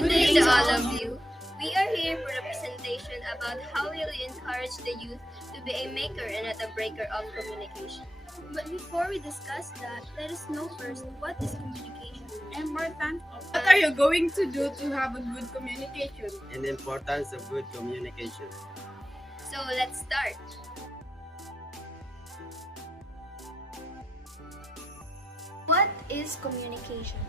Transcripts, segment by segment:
Good day to all of you. We are here for a presentation about how we'll encourage the youth to be a maker and not a breaker of communication. But before we discuss that, let us know first what is communication. Important. What are you going to do to have a good communication? And the importance of good communication. So let's start. What is communication?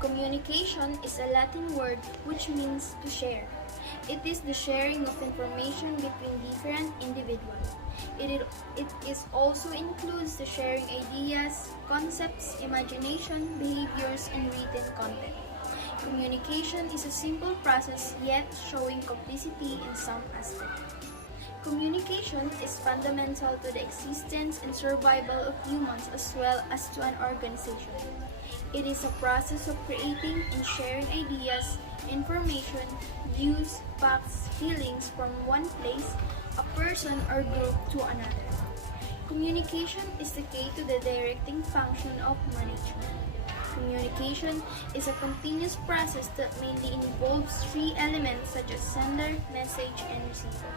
Communication is a Latin word which means to share. It is the sharing of information between different individuals. It also includes the sharing ideas, concepts, imagination, behaviors, and written content. Communication is a simple process yet showing complexity in some aspects. Communication is fundamental to the existence and survival of humans as well as to an organization. It is a process of creating and sharing ideas, information, views, facts, feelings from one place, a person or group to another. Communication is the key to the directing function of management. Communication is a continuous process that mainly involves three elements such as sender, message, and receiver.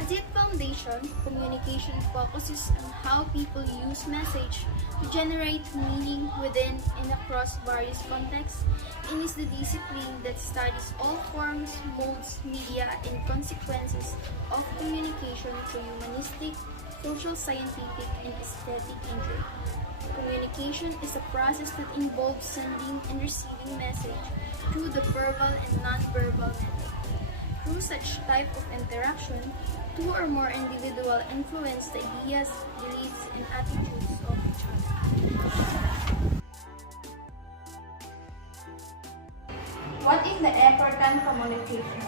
At its foundation, communication focuses on how people use message to generate meaning within and across various contexts, and is the discipline that studies all forms, modes, media, and consequences of communication through humanistic, social scientific, and aesthetic inquiry. Communication is a process that involves sending and receiving message through the verbal and non-verbal method. Through such type of interaction, two or more individuals influence the ideas, beliefs, and attitudes of each other. What is the important communication?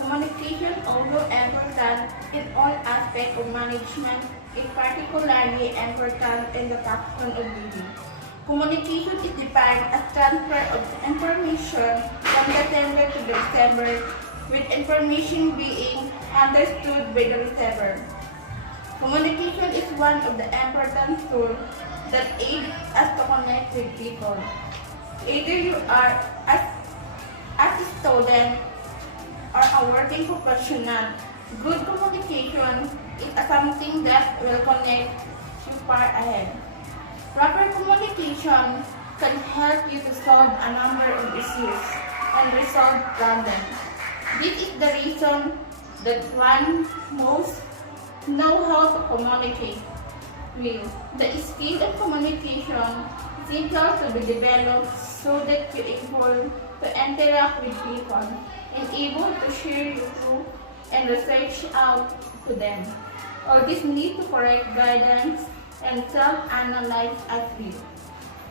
Communication, although important in all aspects of management, is particularly important in the function of living. Communication is defined as transfer of information from the sender to the receiver, with information being understood by the receiver. Communication is one of the important tools that aid us to connect with people. Either you are as a student or a working professional, good communication is something that will connect you far ahead. Proper communication can help you to solve a number of issues and resolve problems. This is the reason that one must know how to communicate well. The skill of communication is essential to be developed so that you're able to interact with people and able to share your truth and research out to them. All this need to correct guidance and self-analyze as well.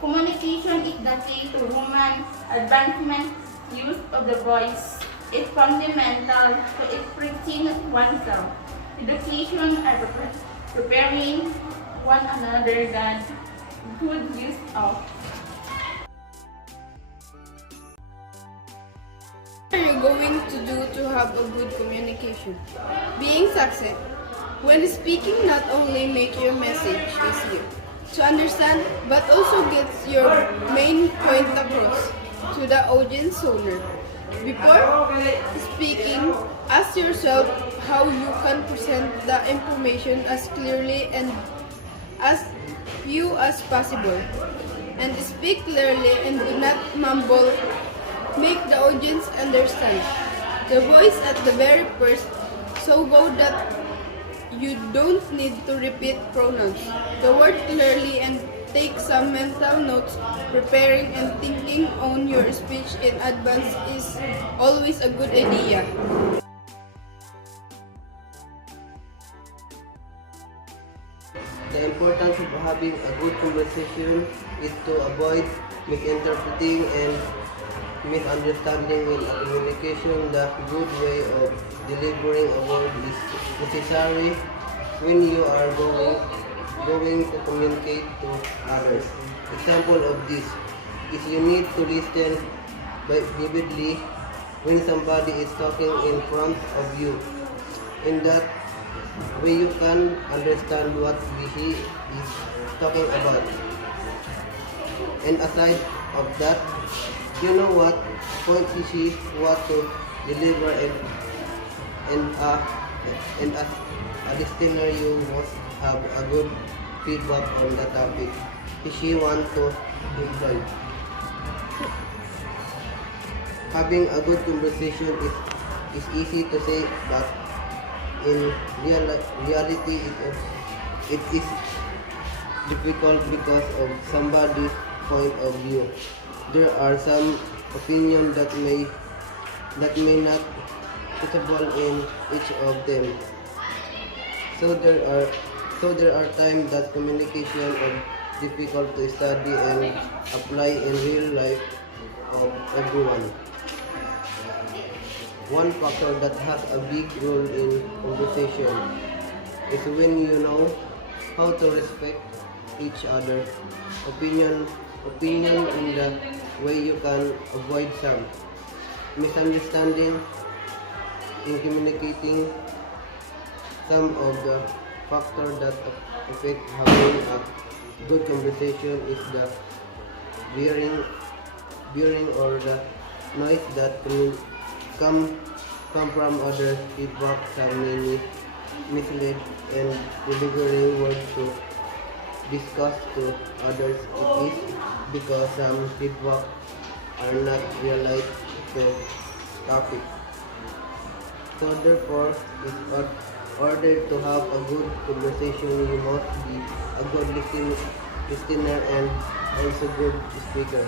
Communication is the key to human advancement. Use of the voice is fundamental to expressing oneself. Education and preparing one another that good use of. What are you going to do to have a good communication? Being success. When speaking, not only make your message easier to understand, but also gets your main point across to the audience sooner. Before speaking, ask yourself how you can present the information as clearly and as few as possible. And speak clearly and do not mumble. Make the audience understand. The voice at the very first, so go that you don't need to repeat pronouns. The word clearly and take some mental notes. Preparing and thinking on your speech in advance is always a good idea. The importance of having a good conversation is to avoid misinterpreting and misunderstanding in a communication. The good way of delivering a word is necessary when you are going to communicate to others. Example of this is you need to listen vividly when somebody is talking in front of you. In that way you can understand what he is talking about. And aside of that, You know what point she want to deliver and, uh, and as a listener you must have a good feedback on the topic she want to imply. Having a good conversation is easy to say, but in reality it is difficult because of somebody's point of view. There are some opinions that may not suitable in each of them. So there are times that communication is difficult to study and apply in real life of everyone. One factor that has a big role in conversation is when you know how to respect each other's opinion in the way you can avoid some misunderstanding in communicating. Some of the factors that affect having a good conversation is the bearing or the noise that come from other feedback. Some many mislead and delivering words to discuss to others. It is because some feedback are not realized to topic. So therefore, in order to have a good conversation, you must be a good listener and also good speaker.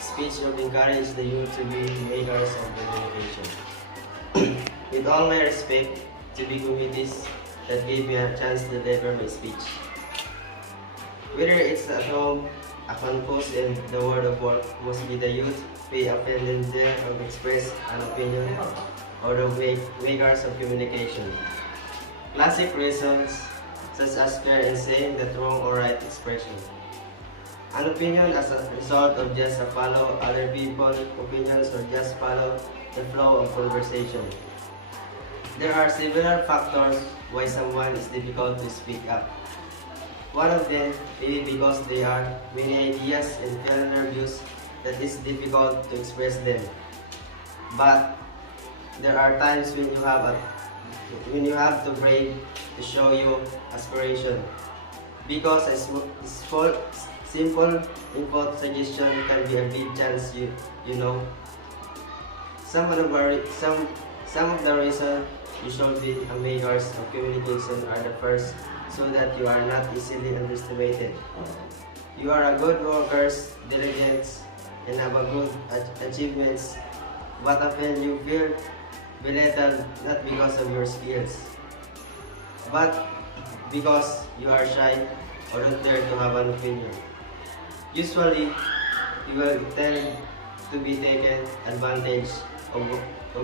Speech will encourage the youth to be makers of communication. With all my respect to the committees that gave me a chance to deliver my speech. Whether it's at home, a campus, and the world of work, must be the youth be offended there or express an opinion or the makers of communication. Classic reasons such as fear in saying that wrong or right expression. An opinion as a result of just follow other people's opinions or just follow the flow of conversation. There are several factors why someone is difficult to speak up. One of them may be because there are many ideas and familiar views that is difficult to express them. But there are times when you have to brave to show your aspiration. Because a simple input suggestion can be a big chance you know. Some of the reasons you should be a makers of communication are the first, so that you are not easily underestimated. You are a good workers, diligent, and have a good achievements, but often you feel belittled not because of your skills, but because you are shy or don't dare to have an opinion. Usually, you will tend to be taken advantage of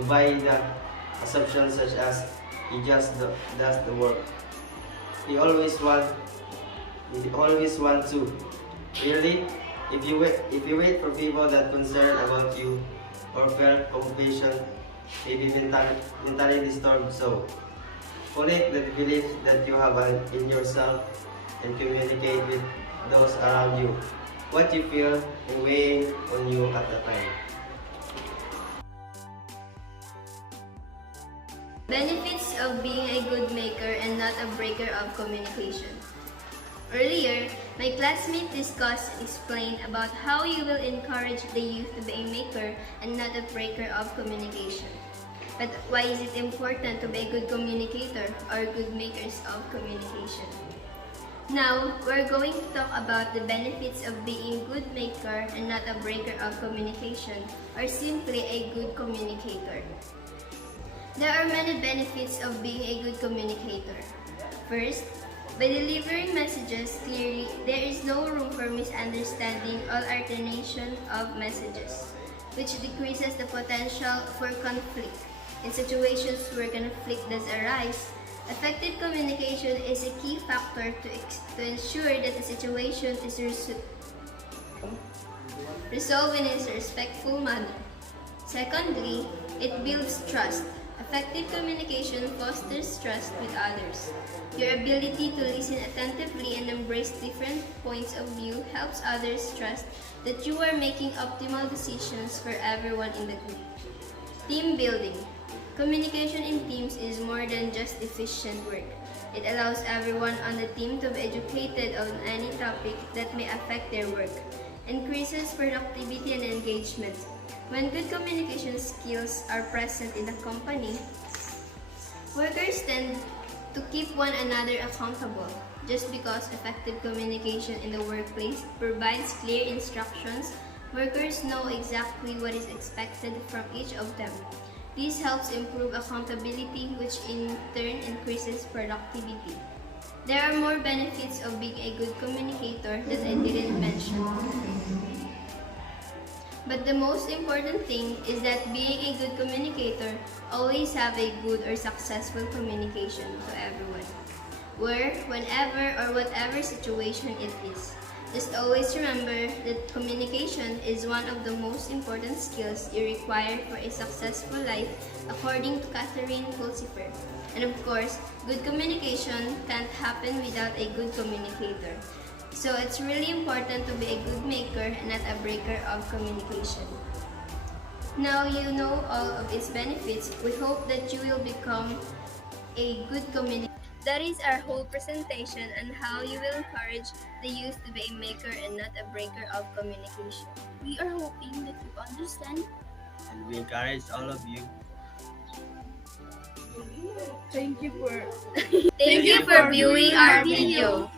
by the assumptions such as he just does the work. He always want to. Really, if you wait for people that concern about you or felt compassion, maybe mentally disturbed. So, connect the belief that you have in yourself and communicate with those around you what you feel and weighing on you at the time. Benefits of being a good maker and not a breaker of communication. Earlier, my classmate discussed and explained about how you will encourage the youth to be a maker and not a breaker of communication. But why is it important to be a good communicator or good makers of communication? Now, we're going to talk about the benefits of being a good maker and not a breaker of communication, or simply a good communicator. There are many benefits of being a good communicator. First, by delivering messages clearly, there is no room for misunderstanding or alternation of messages, which decreases the potential for conflict. In situations where conflict does arise, effective communication is a key factor to ensure that the situation is resolved in a respectful manner. Secondly, it builds trust. Effective communication fosters trust with others. Your ability to listen attentively and embrace different points of view helps others trust that you are making optimal decisions for everyone in the group. Team building. Communication in teams is more than just efficient work. It allows everyone on the team to be educated on any topic that may affect their work, increases productivity and engagement. When good communication skills are present in a company, workers tend to keep one another accountable. Just because effective communication in the workplace provides clear instructions, workers know exactly what is expected from each of them. This helps improve accountability, which in turn increases productivity. There are more benefits of being a good communicator that I didn't mention. But the most important thing is that being a good communicator, always have a good or successful communication to everyone. Where, whenever, or whatever situation it is. Just always remember that communication is one of the most important skills you require for a successful life, according to Catherine Pulsifer. And of course, good communication can't happen without a good communicator. So it's really important to be a good maker and not a breaker of communication. Now you know all of its benefits. We hope that you will become a good communicator. That is our whole presentation on how you will encourage the youth to be a maker and not a breaker of communication. We are hoping that you understand. And we encourage all of you. Thank you for Thank you for viewing our video.